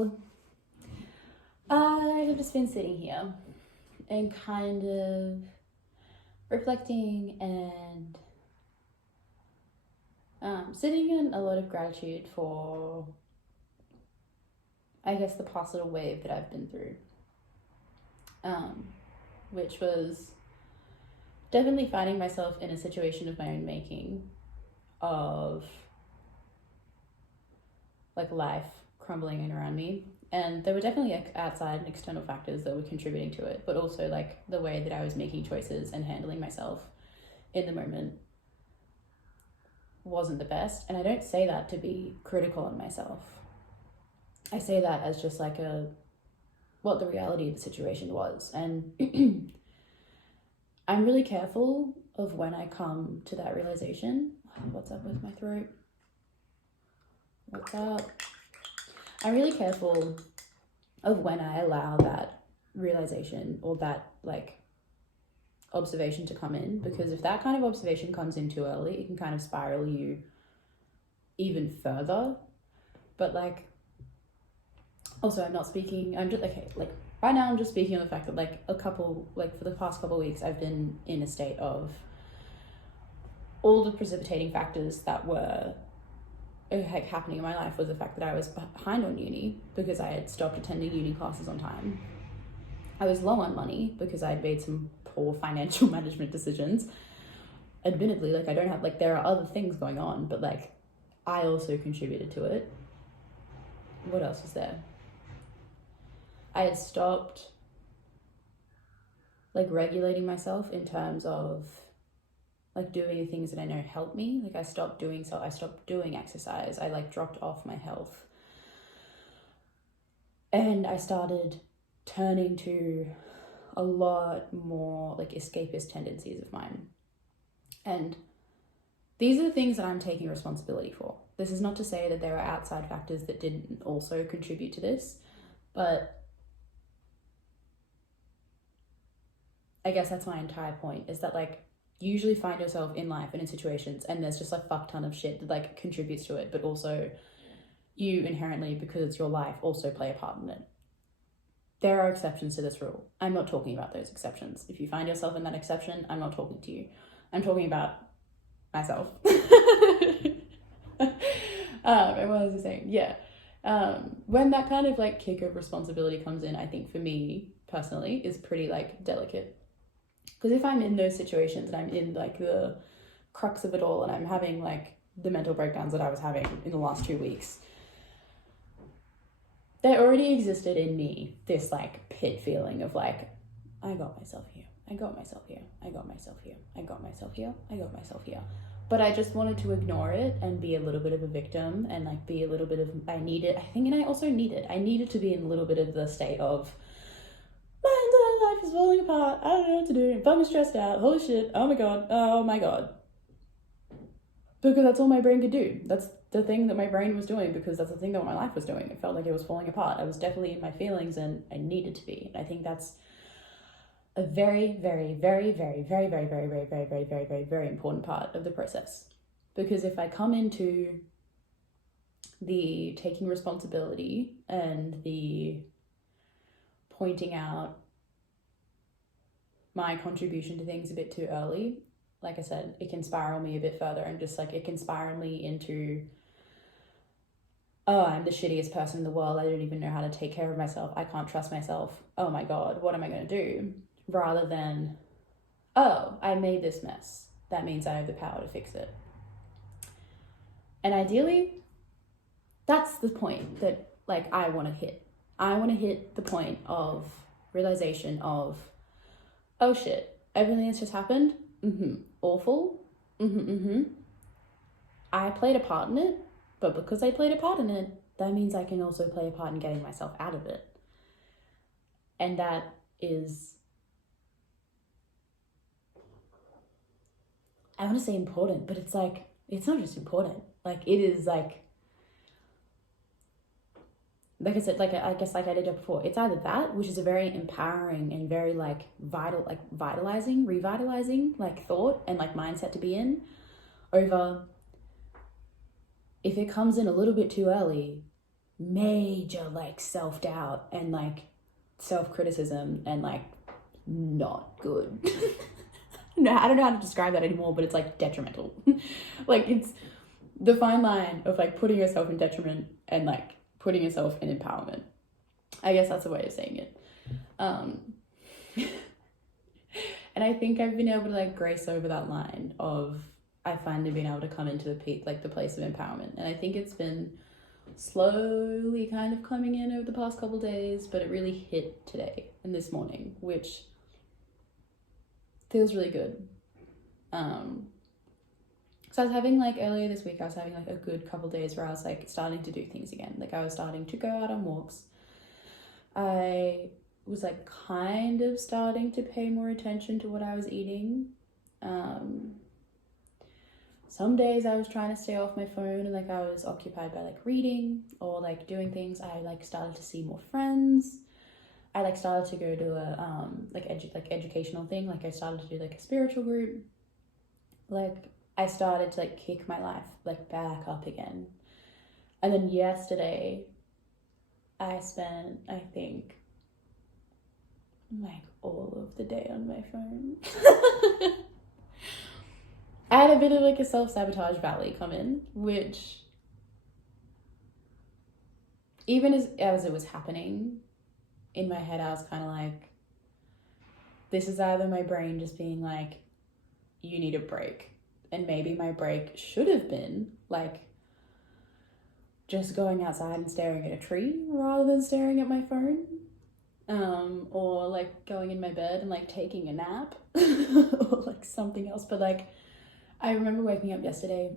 So I have just been sitting here and kind of reflecting and sitting in a lot of gratitude for, I guess, the past little wave that I've been through, which was definitely finding myself in a situation of my own making, of like life crumbling in around me. And there were definitely like outside and external factors that were contributing to it, but also like the way that I was making choices and handling myself in the moment wasn't the best. And I don't say that to be critical on myself. I say that as just like what the reality of the situation was. And I'm really careful of when I come to that realization. What's up with my throat? What's up? I'm really careful of when I allow that realization or that like observation to come in, because if that kind of observation comes in too early, it can kind of spiral you even further. But like, also I'm just okay, like right now I'm just speaking on the fact that like for the past couple of weeks I've been in a state of all the precipitating factors that were like happening in my life was the fact that I was behind on uni because I had stopped attending uni classes on time. I was low on money because I had made some poor financial management decisions. Admittedly, like I don't have, like there are other things going on, but like I also contributed to it. What else was there? I had stopped like regulating myself in terms of like doing the things that I know help me. Like I stopped doing exercise. I like dropped off my health. And I started turning to a lot more like escapist tendencies of mine. And these are the things that I'm taking responsibility for. This is not to say that there are outside factors that didn't also contribute to this, but I guess that's my entire point, is that like you usually find yourself in life and in situations and there's just a fuck ton of shit that like contributes to it, but also you inherently, because it's your life, also play a part in it. There are exceptions to this rule. I'm not talking about those exceptions. If you find yourself in that exception, I'm not talking to you. I'm talking about myself. And what was I saying? Yeah. When that kind of like kick of responsibility comes in, I think for me personally is pretty like delicate. Because if I'm in those situations and I'm in like the crux of it all and I'm having like the mental breakdowns that I was having in the last 2 weeks, there already existed in me this like pit feeling of like, I got myself here, I got myself here, I got myself here, I got myself here, I got myself here. But I just wanted to ignore it and be a little bit of a victim and like be a little bit of, I needed to be in a little bit of the state of, my entire life is falling apart, I don't know what to do, I'm fucking stressed out, holy shit, oh my god. Because that's all my brain could do. That's the thing that my brain was doing, because that's the thing that my life was doing. It felt like it was falling apart. I was definitely in my feelings and I needed to be. And I think that's a very, very, very, very, very, very, very, very, very, very, very, very, very important part of the process. Because if I come into the taking responsibility and the pointing out my contribution to things a bit too early, like I said, it can spiral me a bit further, and just like it can spiral me into, oh, I'm the shittiest person in the world, I don't even know how to take care of myself, I can't trust myself, oh my god, what am I going to do? Rather than, oh, I made this mess, that means I have the power to fix it. And ideally, that's the point that like I want to hit. I want to hit the point of realization of, oh shit, everything that's just happened, awful, I played a part in it, but because I played a part in it, that means I can also play a part in getting myself out of it. And that is, I want to say important, but it's like, it's not just important, like it is like I said, like I guess like I did before, it's either that, which is a very empowering and very like revitalizing like thought and like mindset to be in, over if it comes in a little bit too early, major like self-doubt and like self-criticism and like not good. No, I don't know how to describe that anymore, but it's like detrimental. Like it's the fine line of like putting yourself in detriment and like putting yourself in empowerment. I guess that's a way of saying it. And I think I've been able to like grace over that line of I finally been able to come into the place of empowerment. And I think it's been slowly kind of coming in over the past couple of days, but it really hit today and this morning, which feels really good. So I was having like earlier this week, I was having like a good couple of days where I was like starting to do things again. Like I was starting to go out on walks. I was like kind of starting to pay more attention to what I was eating. Some days I was trying to stay off my phone and like I was occupied by like reading or like doing things. I like started to see more friends. I like started to go to a educational thing. Like I started to do like a spiritual group. Like I started to like kick my life like back up again. And then yesterday I spent, I think, like all of the day on my phone. I had a bit of like a self-sabotage valley come in, which even as it was happening, in my head I was kind of like, this is either my brain just being like, you need a break. And maybe my break should have been like just going outside and staring at a tree rather than staring at my phone. Or like going in my bed and like taking a nap or like something else. But like, I remember waking up yesterday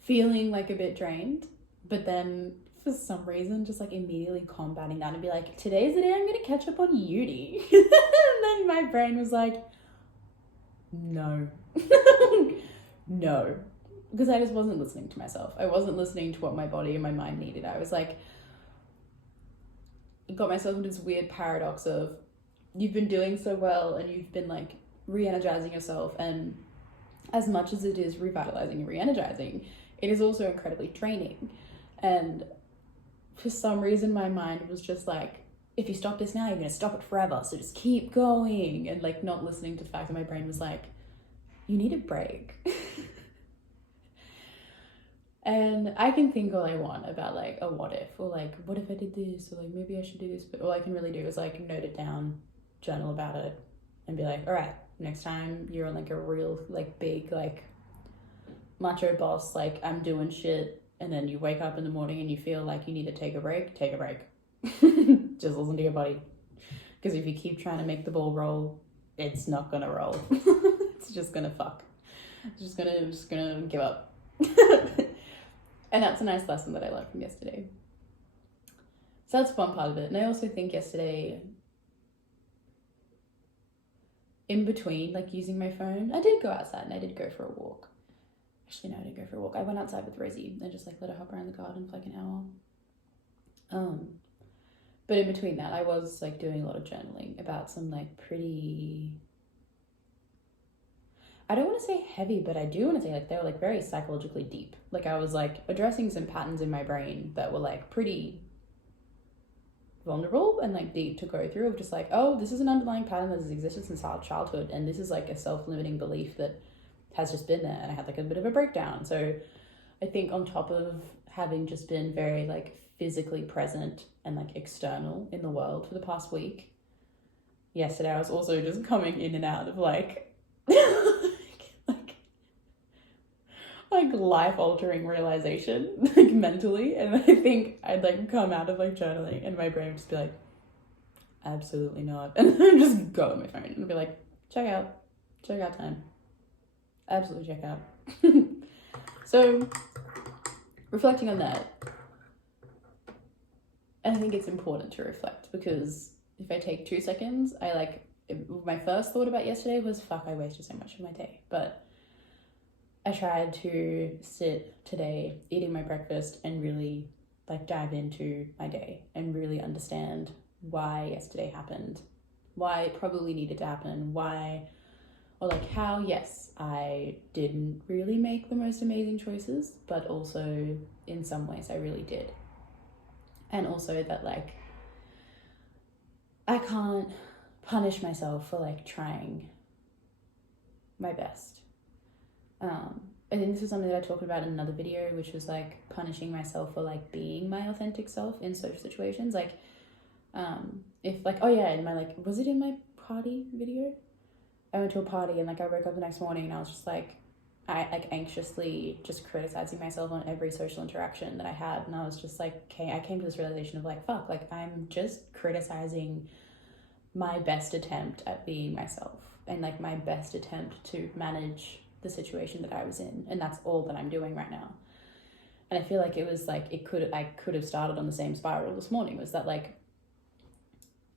feeling like a bit drained, but then for some reason just like immediately combating that and be like, today's the day I'm gonna catch up on uni. And then my brain was like, no. No, because I just wasn't listening to myself. I wasn't listening to what my body and my mind needed. I was like, got myself into this weird paradox of you've been doing so well and you've been like re-energizing yourself, and as much as it is revitalizing and re-energizing, it is also incredibly draining. And for some reason my mind was just like, if you stop this now, you're gonna stop it forever, so just keep going, and like not listening to the fact that my brain was like, you need a break. And I can think all I want about like a what if, or like what if I did this, or like maybe I should do this, but all I can really do is like note it down, journal about it, and be like, all right, next time you're on like a real like big like macho boss, like I'm doing shit, and then you wake up in the morning and you feel like you need to take a break. Just listen to your body, because if you keep trying to make the ball roll, it's not gonna roll. It's just gonna fuck. It's just gonna give up. And that's a nice lesson that I learned from yesterday. So that's one part of it. And I also think yesterday, in between like using my phone, I did go outside and I did go for a walk. Actually, no, I didn't go for a walk. I went outside with Rosie and just like let her hop around the garden for like an hour. But in between that, I was like doing a lot of journaling about some like pretty, I don't want to say heavy, but I do want to say like they were like very psychologically deep. Like I was like addressing some patterns in my brain that were like pretty vulnerable and like deep to go through, of just like, oh, this is an underlying pattern that has existed since childhood, and this is like a self-limiting belief that has just been there. And I had like a bit of a breakdown. So I think on top of having just been very like physically present and like external in the world for the past week, yesterday I was also just coming in and out of like like life-altering realization, like mentally. And I think I'd like come out of like journaling and my brain would just be like, absolutely not. And then I'd just go on my phone and be like, check out time. Absolutely check out. So reflecting on that, I think it's important to reflect, because if I take 2 seconds, my first thought about yesterday was, fuck, I wasted so much of my day. But I tried to sit today eating my breakfast and really like dive into my day and really understand why yesterday happened, why it probably needed to happen, why or like how, yes, I didn't really make the most amazing choices, but also in some ways I really did. And also that like I can't punish myself for like trying my best. I think this was something that I talked about in another video, which was like punishing myself for like being my authentic self in social situations. Like if like, oh yeah, in my like, was it in my party video? I went to a party and like I woke up the next morning and I was just like, I like anxiously just criticizing myself on every social interaction that I had. And I was just like, okay, I came to this realization of like, fuck, like I'm just criticizing my best attempt at being myself and like my best attempt to manage the situation that I was in. And that's all that I'm doing right now. And I feel like it was like, I could have started on the same spiral this morning, was that like,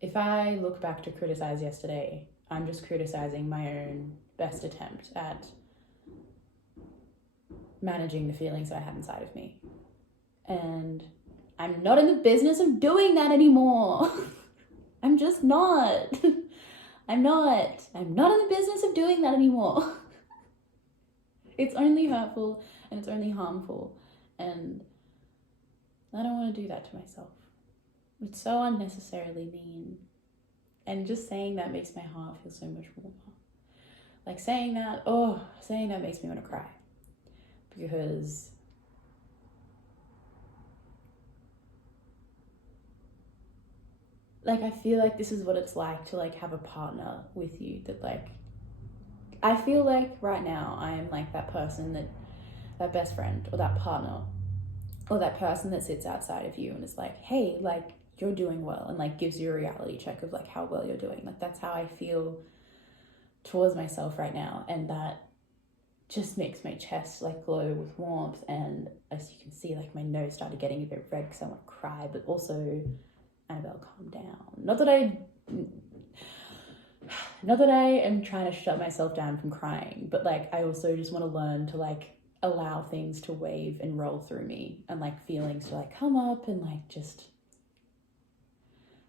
if I look back to criticize yesterday, I'm just criticizing my own best attempt at managing the feelings that I had inside of me. And I'm not in the business of doing that anymore. I'm just not. I'm not in the business of doing that anymore. It's only hurtful and it's only harmful. And I don't want to do that to myself. It's so unnecessarily mean. And just saying that makes my heart feel so much warmer. Like saying that makes me want to cry. Because like I feel like this is what it's like to like have a partner with you that like, I feel like right now I am like that person that best friend or that partner or that person that sits outside of you and is like, hey, like you're doing well, and like gives you a reality check of like how well you're doing. Like that's how I feel towards myself right now. And that just makes my chest like glow with warmth. And as you can see, like my nose started getting a bit red because I want to cry, but also Annabelle, calm down. Not that I am trying to shut myself down from crying, but like I also just want to learn to like allow things to wave and roll through me and like feelings to like come up and like just,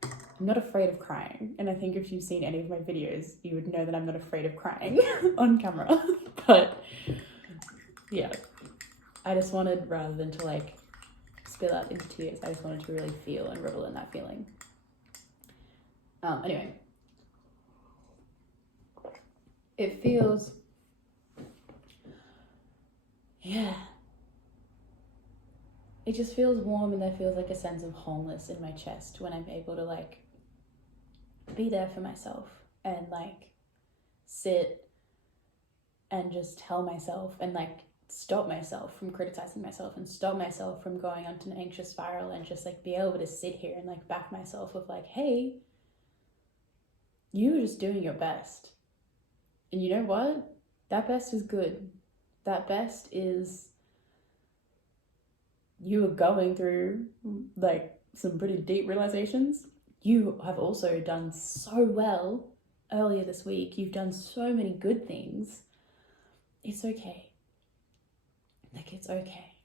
I'm not afraid of crying. And I think if you've seen any of my videos, you would know that I'm not afraid of crying on camera. But yeah, I just wanted, rather than to like spill out into tears, I just wanted to really feel and revel in that feeling. Anyway. It feels, yeah, it just feels warm, and there feels like a sense of wholeness in my chest when I'm able to like be there for myself and like sit and just tell myself and like stop myself from criticizing myself and stop myself from going onto an anxious spiral and just like be able to sit here and like back myself with like, hey, you were just doing your best. And you know what? That best is good. That best is you are going through like some pretty deep realizations. You have also done so well earlier this week. You've done so many good things. It's okay. Like, it's okay.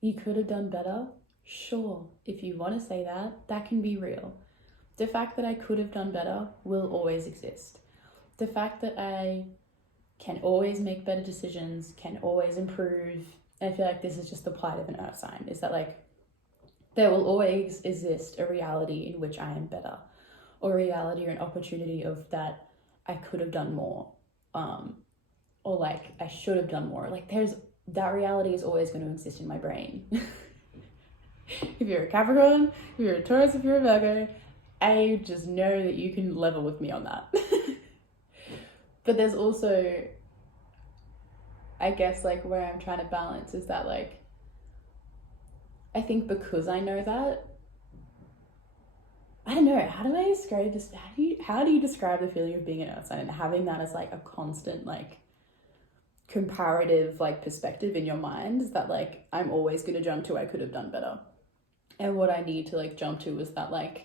You could have done better. Sure, if you want to say that, that can be real. The fact that I could have done better will always exist. The fact that I can always make better decisions, can always improve. And I feel like this is just the plight of an earth sign, is that like, there will always exist a reality in which I am better, or a reality or an opportunity of that I could have done more, or like I should have done more. Like that reality is always going to exist in my brain. If you're a Capricorn, if you're a Taurus, if you're a Virgo, I just know that you can level with me on that. But there's also, I guess, like where I'm trying to balance is that like, I think because I know that, I don't know, how do I describe this? How do you describe the feeling of being an earth sign and having that as like a constant like comparative like perspective in your mind, is that like I'm always going to jump to I could have done better. And what I need to like jump to is that like,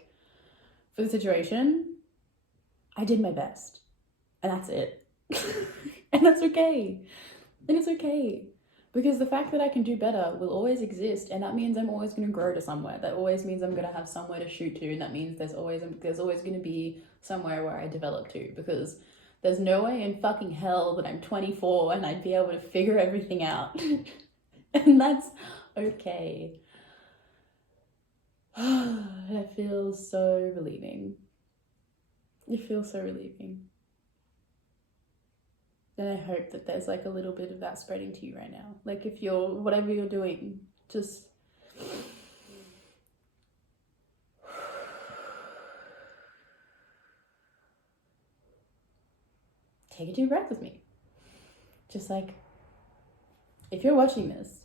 for the situation, I did my best, and that's it. And that's okay. And it's okay. Because the fact that I can do better will always exist, and that means I'm always going to grow to somewhere. That always means I'm going to have somewhere to shoot to, and that means there's always going to be somewhere where I develop to, because there's no way in fucking hell that I'm 24 and I'd be able to figure everything out. And that's okay. It feels so relieving. It feels so relieving. And I hope that there's like a little bit of that spreading to you right now. Like if you're, whatever you're doing, just take a deep breath with me. Just like, if you're watching this,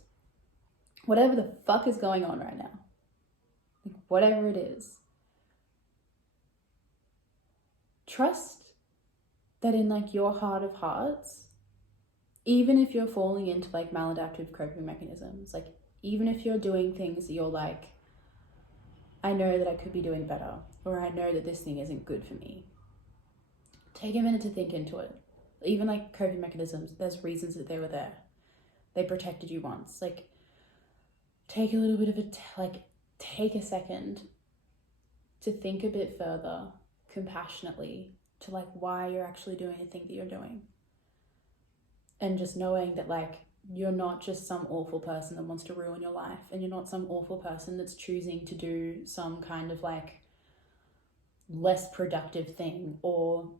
whatever the fuck is going on right now, like whatever it is, trust that in like your heart of hearts, even if you're falling into like maladaptive coping mechanisms, like even if you're doing things that you're like, I know that I could be doing better, or I know that this thing isn't good for me, take a minute to think into it. Even like coping mechanisms, there's reasons that they were there. They protected you once. Like take a little bit of take a second to think a bit further, compassionately, to like why you're actually doing the thing that you're doing. And just knowing that like you're not just some awful person that wants to ruin your life, and you're not some awful person that's choosing to do some kind of like less productive thing or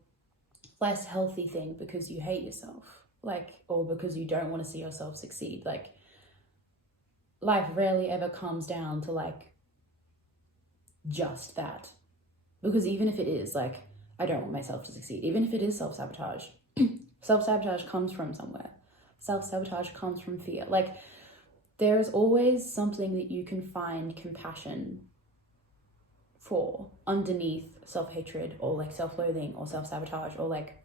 less healthy thing because you hate yourself, like, or because you don't want to see yourself succeed. Like life rarely ever comes down to like just that, because even if it is like, I don't want myself to succeed, even if it is self-sabotage, self-sabotage comes from somewhere. Self-sabotage comes from fear. Like there's always something that you can find compassion for underneath self-hatred or like self-loathing or self-sabotage or like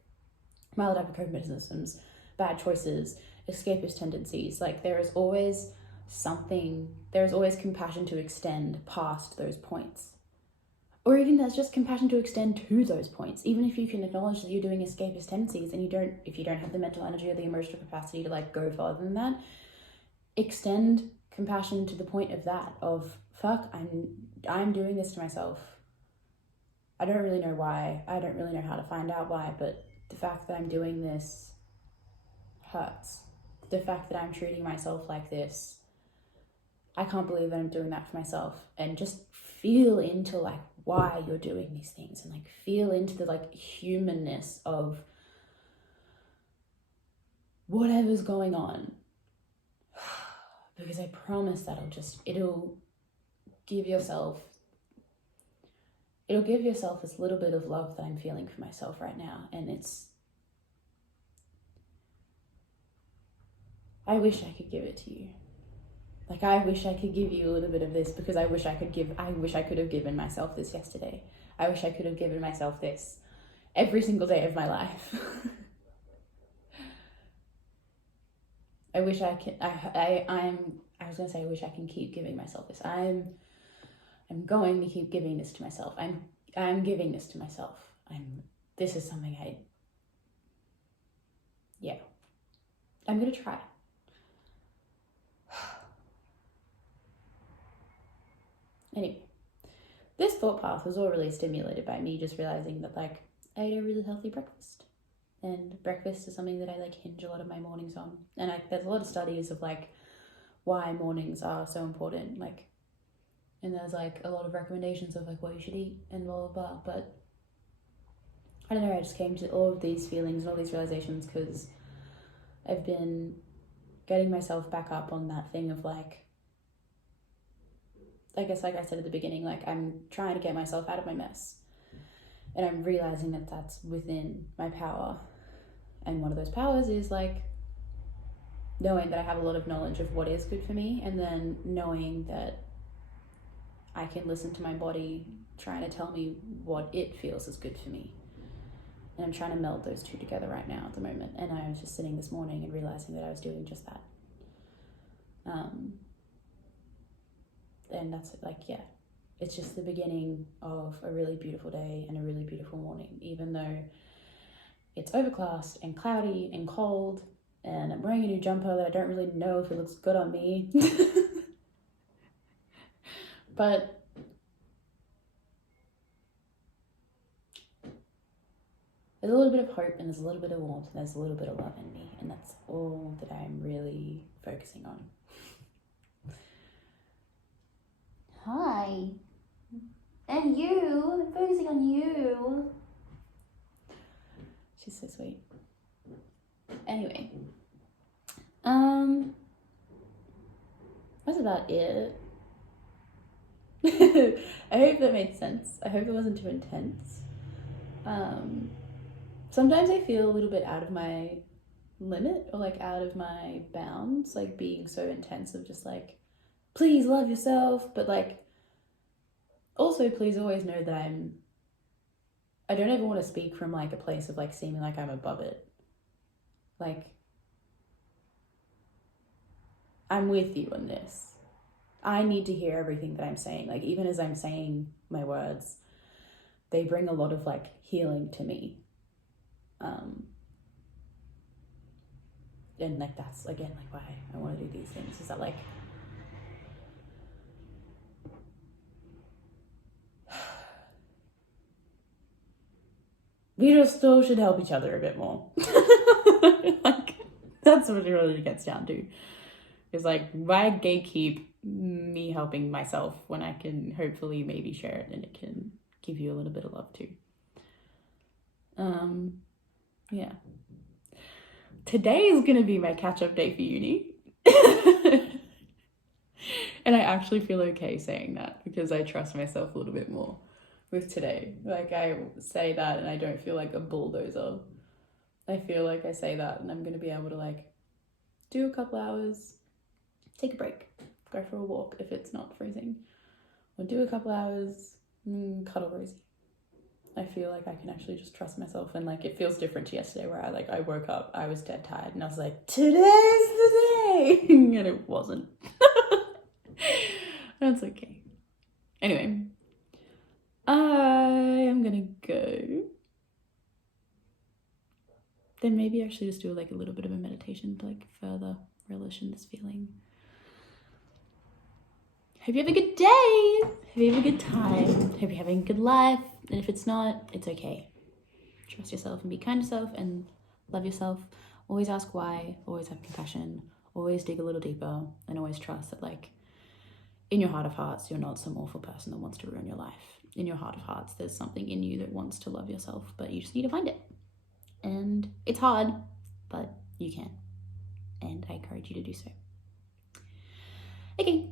maladaptive coping mechanisms, bad choices, escapist tendencies. Like there is always something, there's always compassion to extend past those points. Or even there's just compassion to extend to those points. Even if you can acknowledge that you're doing escapist tendencies and if you don't have the mental energy or the emotional capacity to like go further than that, extend compassion to the point of that, of fuck, I'm doing this to myself. I don't really know why. I don't really know how to find out why, but the fact that I'm doing this hurts. The fact that I'm treating myself like this, I can't believe that I'm doing that for myself. And just feel into like why you're doing these things, and like feel into the like humanness of whatever's going on. Because I promise that it'll give yourself this little bit of love that I'm feeling for myself right now. And I wish I could give it to you. Like I wish I could give you a little bit of this, because I wish I could have given myself this yesterday. I wish I could have given myself this every single day of my life. I wish I can, I was gonna say I wish I can keep giving myself this. I'm going to keep giving this to myself. I'm giving this to myself. This is something I'm gonna try. Anyway, this thought path was all really stimulated by me just realizing that like I ate a really healthy breakfast. And breakfast is something that I like hinge a lot of my mornings on. And there's a lot of studies of like why mornings are so important. Like, and there's like a lot of recommendations of like what you should eat and blah, blah, blah. But I don't know, I just came to all of these feelings and all these realizations because I've been getting myself back up on that thing of like, I guess like I said at the beginning, like I'm trying to get myself out of my mess. And I'm realizing that that's within my power. And one of those powers is like knowing that I have a lot of knowledge of what is good for me, and then knowing that I can listen to my body trying to tell me what it feels is good for me. And I'm trying to meld those two together right now at the moment. And I was just sitting this morning and realizing that I was doing just that. And that's like, yeah, it's just the beginning of a really beautiful day and a really beautiful morning, even though it's overcast and cloudy and cold and I'm wearing a new jumper that I don't really know if it looks good on me. But there's a little bit of hope, and there's a little bit of warmth, and there's a little bit of love in me, and that's all that I'm really focusing on. Hi. And you. I'm focusing on you. She's so sweet. Anyway. That's about it. I hope that made sense. I hope it wasn't too intense. Sometimes I feel a little bit out of my limit, or like out of my bounds, like being so intense of just like, please love yourself, but like also please always know that I don't ever want to speak from like a place of like seeming like I'm above it. Like, I'm with you on this. I need to hear everything that I'm saying. Like, even as I'm saying my words, they bring a lot of like healing to me. And like, that's again, like why I want to do these things, is that like, we just still should help each other a bit more. Like, that's what it really gets down to. It's like, why gatekeep me helping myself when I can hopefully maybe share it and it can give you a little bit of love too. Yeah. Today is gonna be my catch-up day for uni. And I actually feel okay saying that because I trust myself a little bit more with today. Like, I say that and I don't feel like a bulldozer. I feel like I say that and I'm gonna be able to like do a couple hours, take a break, go for a walk if it's not freezing, or do a couple hours, cuddle Rosie. I feel like I can actually just trust myself, and like it feels different to yesterday where I woke up, I was dead tired and I was like, today's the day. And it wasn't. That's okay. Anyway, I am gonna go. Then maybe I should just do like a little bit of a meditation to like further relish in this feeling. Hope you have a good day. Hope you have a good time. Hope you're having a good life. And if it's not, it's okay. Trust yourself and be kind to yourself and love yourself. Always ask why. Always have compassion. Always dig a little deeper. And always trust that, like, in your heart of hearts, you're not some awful person that wants to ruin your life. In your heart of hearts, there's something in you that wants to love yourself, but you just need to find it. And it's hard, but you can. And I encourage you to do so. Okay.